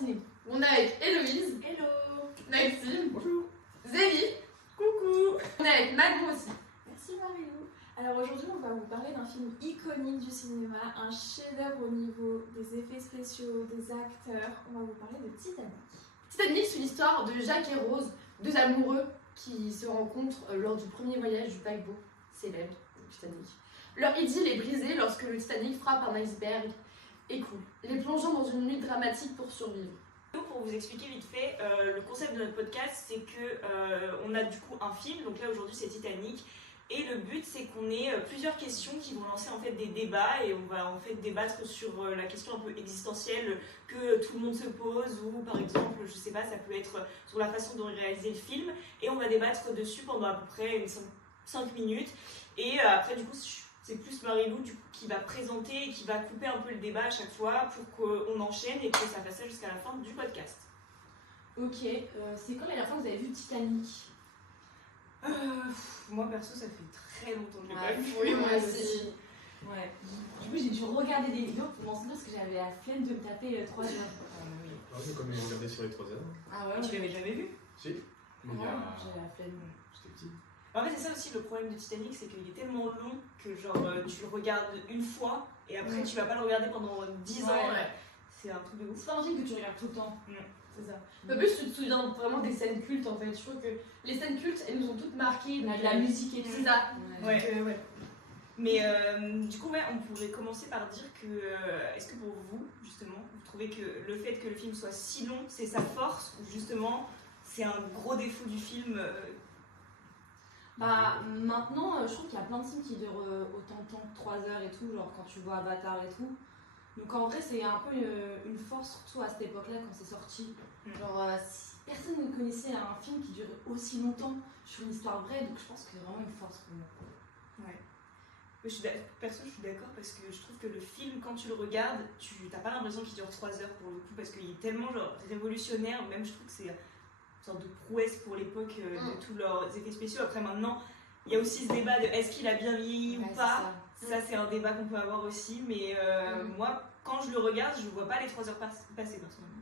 Ciné. On est avec Héloïse. Hello. Maxime. Bonjour. Zélie. Coucou. On est avec Manon aussi. Merci Marilou. Alors aujourd'hui on va vous parler d'un film iconique du cinéma, un chef-d'œuvre au niveau des effets spéciaux, des acteurs. On va vous parler de Titanic. Titanic suit l'histoire de Jacques et Rose, deux amoureux qui se rencontrent lors du premier voyage du paquebot célèbre, le Titanic. Leur idylle est brisée lorsque le Titanic frappe un iceberg et coule, les plongeant dans une nuit dramatique pour survivre. Pour vous expliquer vite fait, le concept de notre podcast, c'est que on a du coup un film, donc là aujourd'hui c'est Titanic, et le but c'est qu'on ait plusieurs questions qui vont lancer en fait des débats et on va en fait débattre sur la question un peu existentielle que tout le monde se pose ou par exemple, je sais pas, ça peut être sur la façon dont réaliser le film et on va débattre dessus pendant à peu près 5 minutes et après du coup c'est plus Marilou du coup, qui va présenter et qui va couper un peu le débat à chaque fois pour qu'on enchaîne et que ça fasse ça jusqu'à la fin du podcast. Ok, c'est quand la dernière fois que vous avez vu Titanic? Moi perso ça fait très longtemps que je l'ai pas vu. Oui, moi aussi. Ouais. Du coup, j'ai dû regarder des vidéos pour m'en souvenir parce que j'avais la flemme de me taper 3 heures. Oui. Ah, j'ai quand même regardé sur les 3 heures. Ah Mais tu l'avais jamais vu? Si. Mais il y a... J'avais la flemme. J'étais petit. En fait c'est ça aussi le problème de Titanic, c'est qu'il est tellement long que genre tu le regardes une fois et après tu vas pas le regarder pendant 10 ans. Ouais. C'est un truc de ouf. C'est pas un film que tu regardes tout le temps. C'est ça. En plus, tu te souviens vraiment des scènes cultes en fait. Je trouve que les scènes cultes, elles nous ont toutes marquées. Avec la musique et tout. C'est ça. Ouais. Ouais. Mais du coup, ouais, on pourrait commencer par dire que, est-ce que pour vous, justement, vous trouvez que le fait que le film soit si long, c'est sa force ou justement c'est un gros défaut du film Bah, maintenant, je trouve qu'il y a plein de films qui durent autant de temps, 3 heures et tout, genre quand tu vois Avatar et tout. Donc en vrai, c'est un peu une force, surtout à cette époque-là quand c'est sorti. Genre, si personne ne connaissait un film qui dure aussi longtemps sur une histoire vraie, donc je pense que c'est vraiment une force pour moi. Ouais. Perso, je suis d'accord parce que je trouve que le film, quand tu le regardes, tu n'as pas l'impression qu'il dure 3 heures pour le coup parce qu'il est tellement genre révolutionnaire. Même je trouve que c'est une sorte de prouesse pour l'époque de tous leurs effets spéciaux. Après, maintenant, il y a aussi ce débat de est-ce qu'il a bien vieilli ou pas. Ça, c'est un débat qu'on peut avoir aussi. Mais moi, quand je le regarde, je ne vois pas les 3 heures passer personnellement.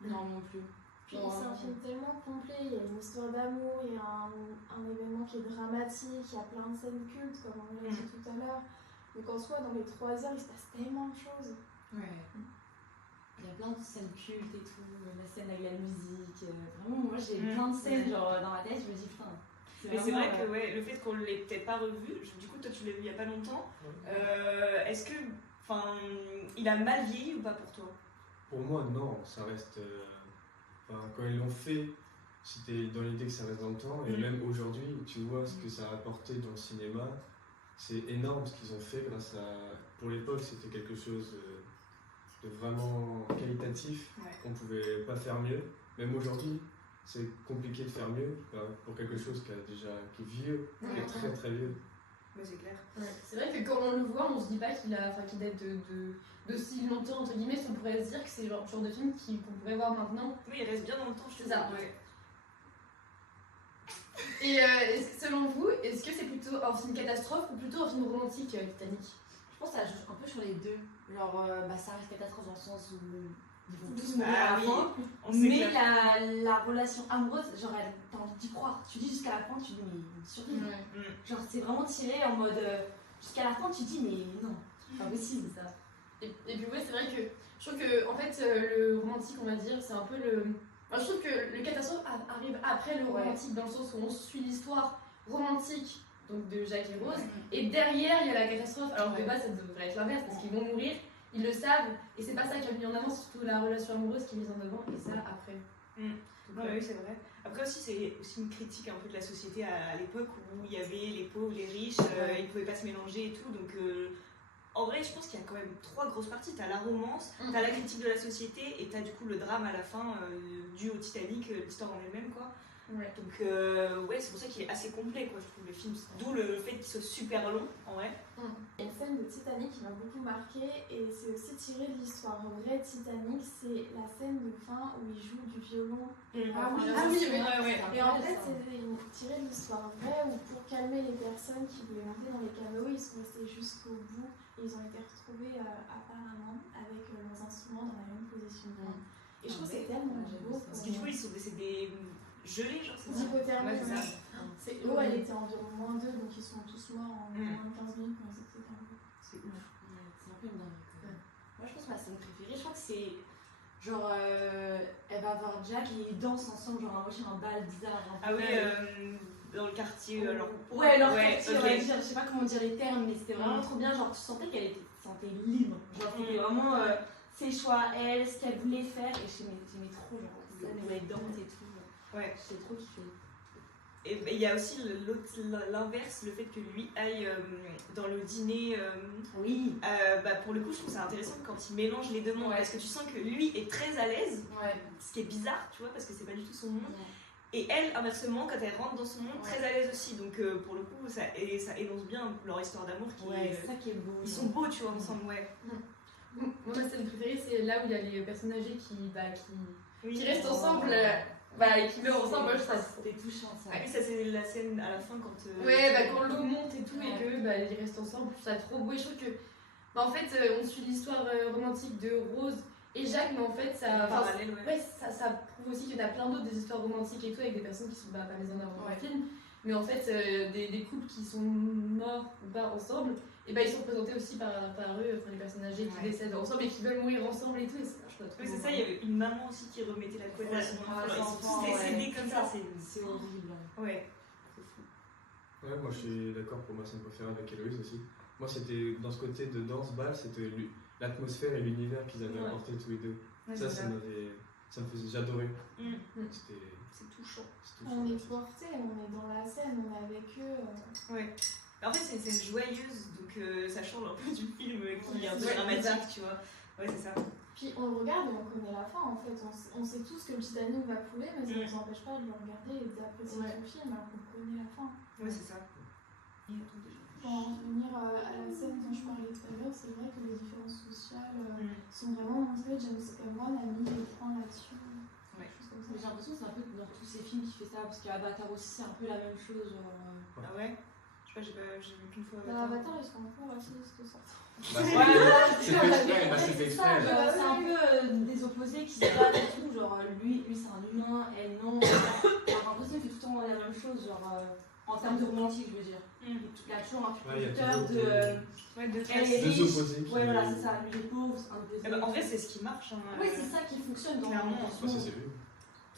Non, non plus. Puis c'est un film tellement complet, il y a une histoire d'amour, il y a un événement qui est dramatique, il y a plein de scènes cultes comme on l'a dit tout à l'heure. Donc en soi, dans les 3 heures, il se passe tellement de choses. Ouais. Il y a plein de scènes cultes et tout, la scène avec la musique. Vraiment, moi j'ai plein de scènes genre, dans ma tête, je me dis putain. Mais c'est vrai que ouais, le fait qu'on ne l'ait peut-être pas revu, du coup toi tu l'as vu il n'y a pas longtemps, est-ce que il a mal vieilli ou pas pour toi? Pour moi, non. Ça reste... quand ils l'ont fait, c'était dans l'idée que ça reste dans le temps. Et même aujourd'hui, tu vois ce que ça a apporté dans le cinéma. C'est énorme ce qu'ils ont fait grâce à... Pour l'époque, c'était quelque chose de vraiment qualitatif. On pouvait pas faire mieux. Même aujourd'hui, c'est compliqué de faire mieux pour quelque chose qui est vieux, qui est très très vieux. Mais c'est clair. Ouais. C'est vrai que quand on le voit, on se dit pas qu'il date de si longtemps, entre guillemets, on pourrait se dire que c'est le genre de film qu'on pourrait voir maintenant. Oui, il reste bien dans le temps, je C'est ça. Ouais. Et selon vous, est-ce que c'est plutôt un film catastrophe ou plutôt un film romantique, Titanic? Je pense que ça joue un peu sur les deux. Genre, ça reste catastrophe dans le sens où ils vont tous mourir Ah à la oui, fin. on sait Mais que la relation amoureuse, genre, t'as envie d'y croire. Tu dis jusqu'à la fin, tu dis, mais ils vont survivre. Genre, c'est vraiment tiré en mode. Jusqu'à la fin, tu dis, mais non, c'est pas possible ça. Et puis, ouais, c'est vrai que je trouve que, en fait, le romantique, on va dire, c'est un peu le. Enfin, je trouve que le catastrophe arrive après le romantique, dans le sens où on suit l'histoire romantique donc de Jacques et Rose, et derrière il y a la catastrophe, alors que de base ça devrait être l'inverse parce qu'ils vont mourir, ils le savent, et c'est pas ça qui est mis en avant, c'est surtout la relation amoureuse qui est mise en avant, et ça après. Oui, c'est vrai. Après aussi, c'est aussi une critique un peu de la société à l'époque où il y avait les pauvres, les riches, ils ne pouvaient pas se mélanger et tout, donc en vrai, je pense qu'il y a quand même 3 grosses parties. T'as la romance, t'as la critique de la société et t'as du coup le drame à la fin dû au Titanic, l'histoire en elle-même quoi. Ouais. Donc ouais, c'est pour ça qu'il est assez complet quoi, je trouve le film. D'où le fait qu'il soit super long en vrai. Il y a une scène de Titanic qui m'a beaucoup marquée et c'est aussi tiré de l'histoire vraie de Titanic, c'est la scène de fin où il joue du violon. Ah oui, ouais. Et en fait, c'est tiré de l'histoire vraie où pour calmer les personnes qui voulaient monter dans les canots, ils sont restés jusqu'au bout et ils ont été retrouvés apparemment avec leurs instruments dans la même position. Et Et je trouve que c'est tellement beau. Parce que du coup, c'est des gelés, genre, c'est ça? Hypothermie, Ouais, c'est ça. c'est l'eau, elle était environ -2, donc ils sont tous morts en moins de 15 minutes quand ils étaient dans l'eau. C'est ouf. C'est un peu une dinguerie. Moi, je pense que ma scène préférée, je crois que c'est. Genre, elle va voir Jack et ils dansent ensemble, genre, moi j'ai un bal bizarre. Ah oui, dans le quartier, alors. Ouais, leur quartier, ok. on va dire, je sais pas comment dire les termes, mais c'était vraiment trop bien. Genre, tu sentais qu'elle était sentait libre. Genre, c'était vraiment ses choix, elle, ce qu'elle voulait faire. Et j'aimais trop, genre, la scène où elle danse et tout. Ouais. J'ai trop kiffé. Et il y a aussi l'inverse, le fait que lui aille dans le dîner. Oui. Pour le coup, je trouve ça intéressant quand il mélange les deux mondes. Parce que tu sens que lui est très à l'aise, ce qui est bizarre, tu vois, parce que c'est pas du tout son monde. Et elle, inversement, quand elle rentre dans son monde, très à l'aise aussi. Donc pour le coup, ça énonce bien leur histoire d'amour. C'est ça qui est beau. Ils sont beaux, tu vois, ensemble, ouais. Moi, ma scène préférée, c'est là où il y a les personnes âgées qui restent ensemble. Et qui meurent ensemble. Moi, je trouve ça. C'était touchant ça. Ah oui, ça c'est la scène à la fin quand. Quand l'eau monte et tout, et que ils restent ensemble, je trouve ça trop beau. Et je trouve que. En fait, on suit l'histoire romantique de Rose et Jacques, mais en fait, ça. Parallèle, ça prouve aussi qu'il y en a plein d'autres des histoires romantiques et tout, avec des personnes qui sont pas mises en avant dans le film. Mais en fait, des couples qui sont morts ou pas ensemble, et ils sont représentés aussi par eux, les personnes âgées qui décèdent ensemble et qui veulent mourir ensemble et tout. Oui, c'est ça, il y avait une maman aussi qui remettait la couette à son enfant. Ils sont tous décédés comme ça. C'est horrible. Ouais. Ouais, moi je suis d'accord pour ma scène préférée avec Héloïse aussi. Moi c'était dans ce côté de danse bal, c'était l'atmosphère et l'univers qu'ils avaient apporté tous les deux. Ouais, ça me faisait, j'adorais. C'est touchant. On est porté, on est dans la scène, on est avec eux. Ouais. En fait, c'est une scène joyeuse, donc ça change un peu du film qui est un peu dramatique, tu vois. Ouais, c'est ça. Puis on le regarde et on connaît la fin en fait. On sait tous que le Titanic va couler, mais ça ne nous empêche pas de le regarder et d'apprécier le film alors qu'on connaît la fin. Ouais, c'est ça. Pour en revenir à la scène dont je parlais tout à l'heure, c'est vrai que les différences sociales sont vraiment montrées. James Cameron a mis les points là-dessus. Ouais. J'ai l'impression que c'est un peu dans tous ces films qui fait ça, parce qu'Avatar aussi c'est un peu la même chose. Ah ouais? Je sais pas, j'ai vu qu'une fois Avatar, ils sont un peu racistes certains. C'est exprès. C'est un peu des opposés qui se battent et tout, genre lui c'est un humain, elle non. J'ai l'impression qu'il fait tout le temps la même chose, genre en termes de romantique, je veux dire. Il y a toujours un producteur de deux opposés. Ouais, voilà, c'est ça, lui est pauvre, c'est un opposé. En vrai, c'est ce qui marche. Oui, c'est ça qui fonctionne dans clairement.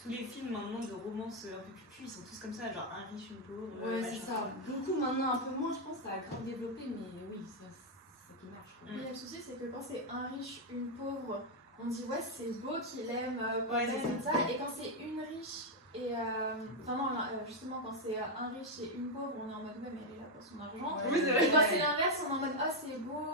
Tous les films maintenant de romance un peu plus ils sont tous comme ça, genre un riche, une pauvre. Ouais, c'est ça. Beaucoup maintenant, un peu moins, je pense que ça a grave développé, mais oui, c'est ça qui marche. Mais le souci, c'est que quand c'est un riche, une pauvre, on dit ouais, c'est beau qu'il aime, c'est ça. Et quand c'est une riche et. Justement, quand c'est un riche et une pauvre, on est en mode ouais, mais elle est là pour son argent. Oui, c'est vrai. Et quand c'est l'inverse, on est en mode ah, c'est beau.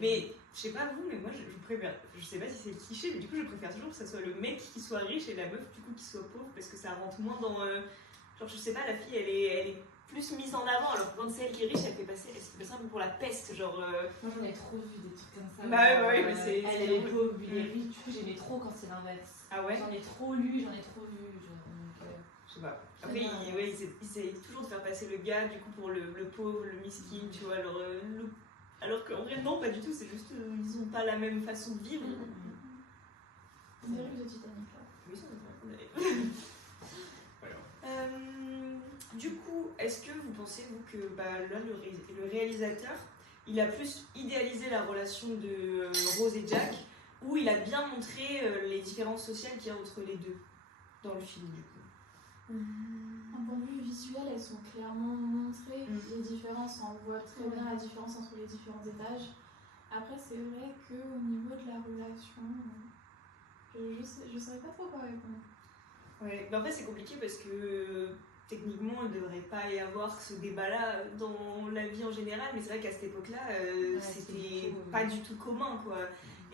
Mais je sais pas vous, mais moi je préfère, je sais pas si c'est cliché, mais du coup je préfère toujours que ce soit le mec qui soit riche et la meuf du coup qui soit pauvre parce que ça rentre moins dans. Genre je sais pas, la fille elle est plus mise en avant alors que quand c'est elle qui est riche, elle fait passer un peu pour la peste. Genre. Moi j'en ai trop vu des trucs comme ça. Mais c'est. Elle est pauvre, il est riche, du coup j'aimais trop quand c'est l'inverse. Ah ouais? J'en ai trop lu, j'en ai trop vu. Je sais pas. Après, ils essaient toujours de faire passer le gars du coup pour le pauvre, le miskin, tu vois, alors qu'en vrai, non, pas du tout, c'est juste ils ont pas la même façon de vivre. On est riche de Titanic là. Oui, ça du coup, est-ce que vous pensez vous que là, le réalisateur, il a plus idéalisé la relation de Rose et Jack, ou il a bien montré les différences sociales qu'il y a entre les deux dans le film du coup? D'un point de vue visuel, elles sont clairement montrées. Les différences, on voit très bien la différence entre les différents étages. Après, c'est vrai qu'au niveau de la relation, je saurais pas trop quoi répondre. Ouais, mais après c'est compliqué parce que techniquement il ne devrait pas y avoir ce débat-là dans la vie en général, mais c'est vrai qu'à cette époque-là, c'était pas du tout commun quoi.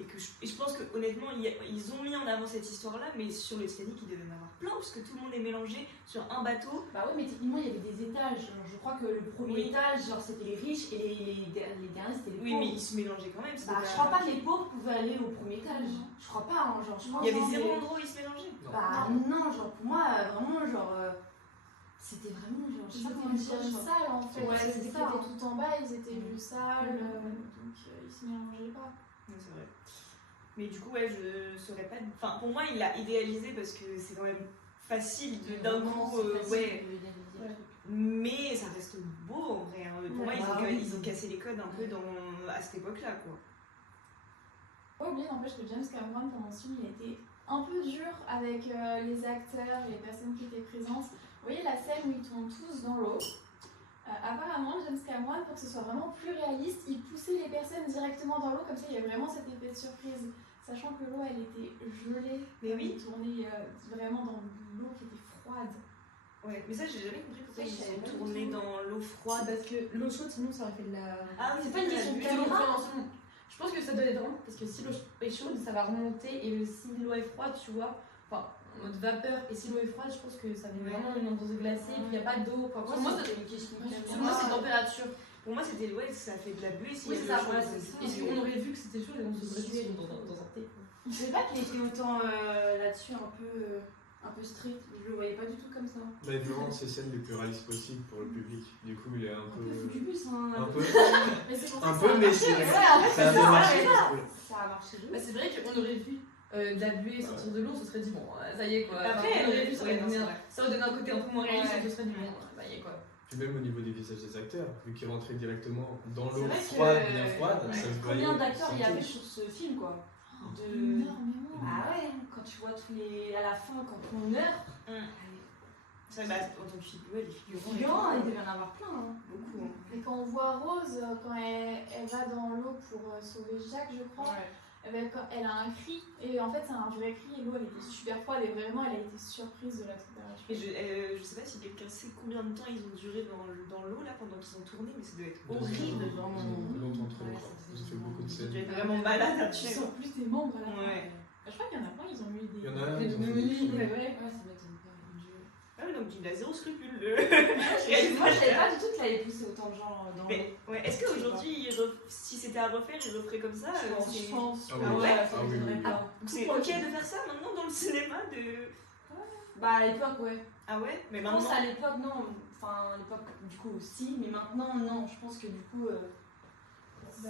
Et je pense que honnêtement ils ont mis en avant cette histoire-là, mais sur le Titanic il devait y en avoir plein parce que tout le monde est mélangé sur un bateau. Bah oui, mais techniquement il y avait des étages. Genre, je crois que le premier étage, genre c'était les riches et les derniers c'était les pauvres. Oui, mais ils se mélangeaient quand même. Je crois pas que les pauvres pouvaient aller au premier étage. Je crois pas, hein, genre je pense. Il y avait zéro endroit où ils se mélangeaient. Bah non, genre pour moi vraiment genre c'était vraiment genre Je sais pas comment dire, une salle en fait. Ouais, Ils étaient ça. tout en bas, ils étaient juste sales, donc ils se mélangeaient pas. Oui, c'est vrai. Mais du coup, ouais, je saurais pas. Enfin, pour moi, il l'a idéalisé parce que c'est quand même facile d'un coup. Ouais. Mais ça reste beau en vrai. Hein. Pour moi, ils ont cassé les codes un peu à cette époque-là, quoi. Pas oublier, n'empêche que James Cameron, pendant ce film, il était un peu dur avec les acteurs et les personnes qui étaient présentes. Vous voyez la scène où ils tombent tous dans l'eau. Apparemment, James Cameron, pour que ce soit vraiment plus réaliste, il poussait les personnes directement dans l'eau, comme ça il y avait vraiment cet effet de surprise. Sachant que l'eau, elle était gelée. Mais oui. Il tournait vraiment dans l'eau qui était froide. Ouais, mais ça, j'ai jamais compris pourquoi Ça, je ils savais sont pas du tournés tout. dans l'eau froide. Parce que l'eau chaude, sinon ça aurait fait de la. Ah oui, c'est pas une question de Mais donc, caméra. je pense que ça doit être vraiment parce que si l'eau est chaude, ça va remonter et si l'eau est froide, tu vois, enfin en mode vapeur, et si l'eau est froide, je pense que ça fait vraiment une ambiance glacée, et puis il n'y a pas d'eau. Enfin, pour moi, c'était une question de pour moi, c'est température. Pour moi, c'était ça fait de la buée. Si Oui, il y ça, avait de l'eau voilà, chaude, et si on aurait vu que c'était chaud, on se serait dit dans un thé. Je savais pas qu'il était autant là-dessus un peu strict. Je le voyais pas du tout comme ça. Bah, il veut rendre ces scènes les plus réalistes possibles pour le public. Du coup, il est un peu. foutu bus, hein. Un peu. Mais c'est pour Un ça peu, que mais c'est. Ouais, en fait, Ça a bien marché. Ça a marché de Bah, ouf. c'est vrai qu'on aurait vu de la buée sortir de l'eau, on se serait dit bon, ça y est quoi. Après, on aurait vu, ça aurait ouais, non, donné c'est un- vrai. ça aurait donné un côté un peu moins réaliste, Ouais. on se serait dit bon, ça y est quoi. Puis même au niveau des visages des acteurs, vu qu'ils rentraient directement dans C'est l'eau vrai que- froide, bien froide, ouais. ça se voyait. Combien d'acteurs il y sans avait tout. sur ce film, quoi de... énormément. Ah ouais, quand tu vois tous les. À la fin, quand on meurt, C'est vrai, bah, en tant que ouais, les figurants. figurants, il devait y en avoir plein. Hein. Beaucoup. Hein. Et quand on voit Rose, quand elle va dans l'eau pour sauver Jacques, je crois, elle a un cri, et en fait c'est un vrai cri, et l'eau elle était super froide, et vraiment elle a été surprise de la température. Et je sais pas si quelqu'un sait combien de temps ils ont duré dans l'eau là pendant qu'ils ont tourné, mais ça doit être horrible. Ils ont longtemps trop. Ouais, Ils ont fait beaucoup de Ça scènes. doit être vraiment malade à Tu tuer. sens plus tes membres à la fin. Ouais. Je crois qu'il y en a plein, ils ont eu des. Il y en a un, des ils ont fait des pneumonies, trucs. ouais. Ouais, ça m'étonne pas. Ah oui, donc il a zéro scrupule. Moi, je savais pas du tout qu'il allait pousser autant de gens dans l'eau. Mais ouais, est-ce qu'aujourd'hui, si c'était à refaire, il referait comme ça Je pense. Ah Ah oui. ouais. Ah oui, oui. Ah, Donc c'est ok de faire ça maintenant dans le cinéma bah à l'époque, ouais. Ah ouais. Mais Je maintenant. pense à l'époque, non. Enfin, à l'époque, du coup, aussi. Mais maintenant, non. Je pense que du coup,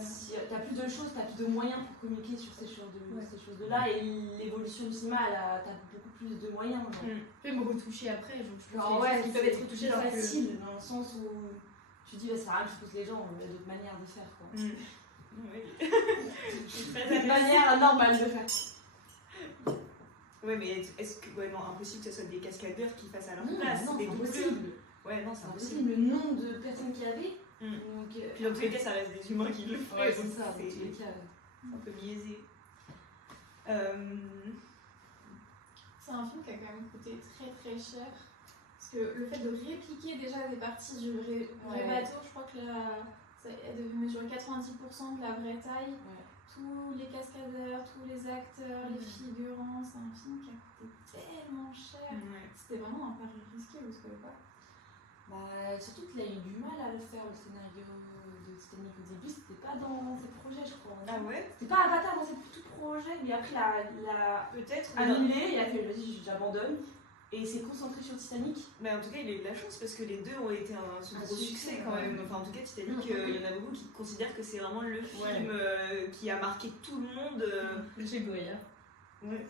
si, t'as plus de choses, t'as plus de moyens pour communiquer sur ces choses-là. Et l'évolution du cinéma, t'as beaucoup plus de moyens. Genre. Après, ils m'ont retouché après, donc je pense Genre, que ouais, ils peuvent être retouchés c'est alors que. facile, dans le sens où tu dis, bah, ça sert à rien que je pousse les gens, il y a d'autres manières de faire. Quoi. Ouais. Une manière normale de faire. Ouais, mais est-ce que. Ouais, non, impossible que ce soit des cascadeurs qui fassent à leur Non, place. non, des c'est doubleurs. impossible. Ouais, non, c'est C'est impossible. impossible. Le nombre de personnes qu'il y avait. Mm. Donc, Puis dans tous les cas, ça reste des humains qui le font. ouais, c'est ça, dans tous les C'est cas. un peu biaisé. C'est un film qui a quand même coûté très très cher. Parce que le fait de répliquer déjà des parties du vrai Ouais. bateau, je crois que elle devait mesurer 90% de la vraie taille. Ouais. Tous les cascadeurs, tous les acteurs, les figurants, c'est un film qui a coûté tellement cher. Ouais. C'était vraiment un pari risqué, vous savez pas? Bah, surtout qu'il a eu du mal à le faire, le scénario de Titanic au début, c'était pas dans ses projets, je crois. Ah ouais. C'était pas Avatar dans ses tout projets, mais après il a Peut-être. annulé, il a fait vas-y, j'abandonne. Et il s'est concentré sur Titanic. Mais en tout cas, il a eu de la chance parce que les deux ont été un gros succès quand ouais. même. Enfin, en tout cas, Titanic, il y en a beaucoup qui considèrent que c'est vraiment le film qui a marqué tout le monde. J'ai Goya. Ouais.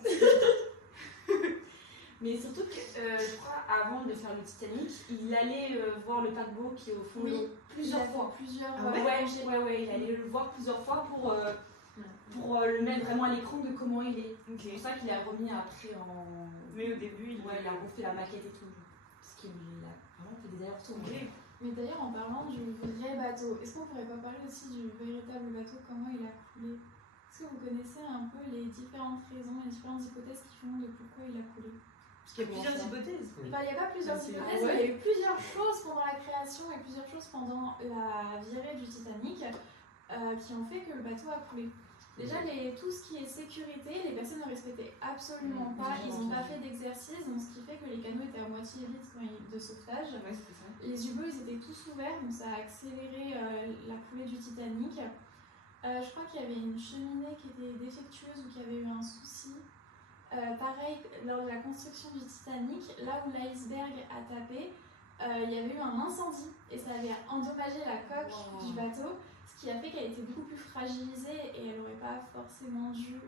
Mais surtout que je crois avant de faire le Titanic, il allait voir le paquebot qui est au fond de l'eau plusieurs fois. Plusieurs Ah Ouais, il allait le voir plusieurs fois pour le mettre vraiment à l'écran de comment il est. Ok. C'est pour ça qu'il a remis après en. Mais au début, Ouais, il a refait la maquette et tout. Parce qu'il a vraiment fait des allers-retours. Ok. Mais d'ailleurs, en parlant du vrai bateau, est-ce qu'on pourrait pas parler aussi du véritable bateau, comment il a coulé? Est-ce que vous connaissez un peu les différentes raisons, les différentes hypothèses qui font de pourquoi il a coulé? Parce qu'il y a plusieurs hypothèses. Oui. Enfin, il n'y a pas plusieurs C'est- hypothèses, mais il y a eu plusieurs choses pendant la création et plusieurs choses pendant la virée du Titanic qui ont fait que le bateau a coulé. Déjà, tout ce qui est sécurité, les personnes ne respectaient absolument pas, ils n'ont pas fait d'exercice, donc ce qui fait que les canaux étaient à moitié vides de sauvetage. Ouais, c'était ça. Les U-boats ils étaient tous ouverts, donc ça a accéléré la coulée du Titanic. Je crois qu'il y avait une cheminée qui était défectueuse ou qui avait eu un souci. Pareil, lors de la construction du Titanic, là où l'iceberg a tapé, il y avait eu un incendie et ça avait endommagé la coque du bateau, ce qui a fait qu'elle était beaucoup plus fragilisée et elle n'aurait pas forcément dû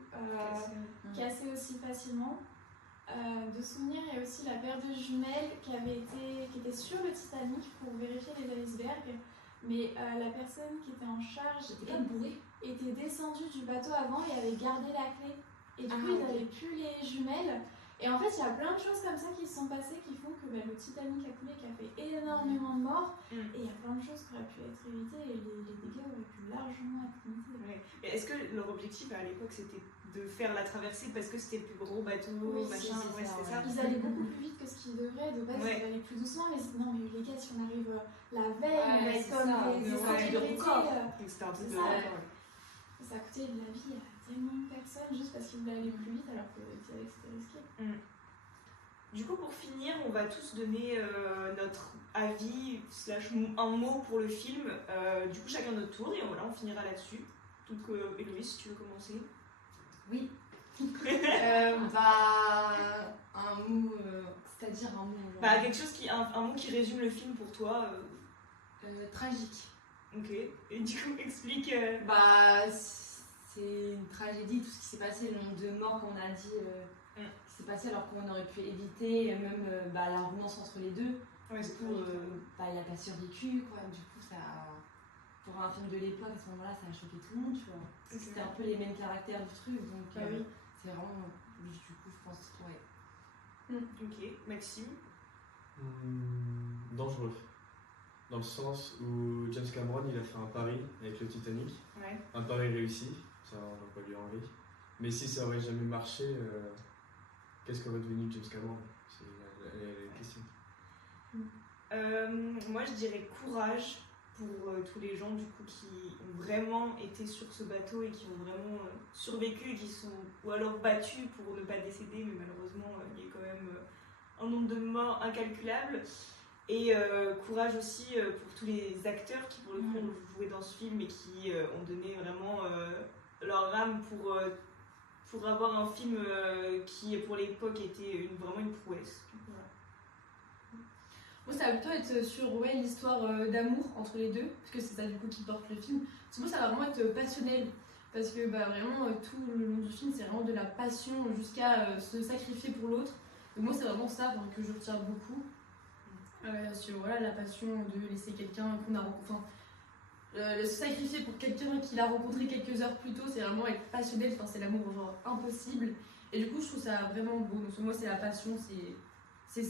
casser aussi facilement. De souvenirs, il y a aussi la paire de jumelles qui était sur le Titanic pour vérifier les icebergs, mais la personne qui était en charge était descendue du bateau avant et avait gardé la clé. Et du coup, ils n'avaient plus les jumelles. Et en fait, il y a plein de choses comme ça qui se sont passées qui font que le Titanic a coulé, qui a fait énormément de morts. Et il y a plein de choses qui auraient pu être évitées et les dégâts auraient pu largement être limités. Ouais. Est-ce que leur objectif à l'époque c'était de faire la traversée parce que c'était le plus gros bateau, machin, c'était ça. Ils allaient beaucoup plus vite que ce qu'ils devraient. De base, ils allaient plus doucement, mais non, mais les gars, si on arrive la veille, on va être comme des célébrités. C'était un truc de record. Ça a coûté de la vie à tellement de personnes juste parce qu'ils voulaient aller plus vite alors que c'était risqué. Du coup, pour finir, on va tous donner notre avis / un mot pour le film. Du coup, chacun notre tour et voilà, on finira là-dessus. Donc, Héloïse, si tu veux commencer. Oui. Un mot, c'est-à-dire un mot. Quelque chose un mot qui résume le film pour toi. Tragique. Ok. Et du coup, explique. C'est une tragédie, tout ce qui s'est passé, le nombre de morts qu'on a dit, qui s'est passé alors qu'on aurait pu éviter, et même la romance entre les deux. Ouais, du coup, il n'a pas survécu, quoi. Du coup, ça, pour un film de l'époque, à ce moment-là, ça a choqué tout le monde, tu vois. C'était un peu les mêmes caractères du truc, donc c'est vraiment, du coup, je pense, ouais. Ok, Maxime. Dangereux. Dans le sens où James Cameron, il a fait un pari avec le Titanic. Ouais. Un pari réussi, ça on va pas lui enlever. Mais si ça aurait jamais marché, qu'est-ce qu'aurait devenu James Cameron? C'est la question. Moi je dirais courage pour tous les gens du coup qui ont vraiment été sur ce bateau et qui ont vraiment survécu, qui sont ou alors battus pour ne pas décéder, mais malheureusement il y a quand même un nombre de morts incalculable. Et courage aussi pour tous les acteurs qui pour le coup ont joué dans ce film et qui ont donné vraiment leur âme pour avoir un film qui pour l'époque était vraiment une prouesse. Voilà. Moi ça va plutôt être sur l'histoire d'amour entre les deux, parce que c'est ça du coup qui porte le film. Parce que moi ça va vraiment être passionnel, parce que vraiment tout le long du film c'est vraiment de la passion jusqu'à se sacrifier pour l'autre. Donc moi c'est vraiment ça que je retiens beaucoup. Sur la passion de laisser quelqu'un qu'on a rencontré, le sacrifier pour quelqu'un qu'il a rencontré quelques heures plus tôt, c'est vraiment être passionnel, c'est l'amour genre impossible. Et du coup je trouve ça vraiment beau. Donc moi c'est la passion, c'est la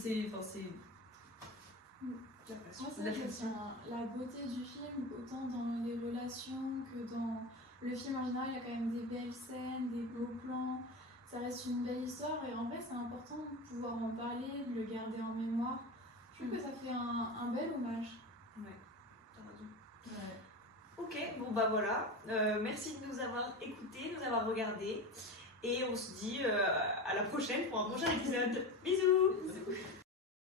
passion. Moi c'est la beauté du film, autant dans les relations que dans le film en général, il y a quand même des belles scènes, des beaux plans. Ça reste une belle histoire et en vrai c'est important de pouvoir en parler, de le garder en mémoire. Je trouve que ça fait un bel hommage. Ouais, t'as raison. Ouais. Ok, bon voilà. Merci de nous avoir écoutés, de nous avoir regardés. Et on se dit à la prochaine pour un prochain épisode. Bisous.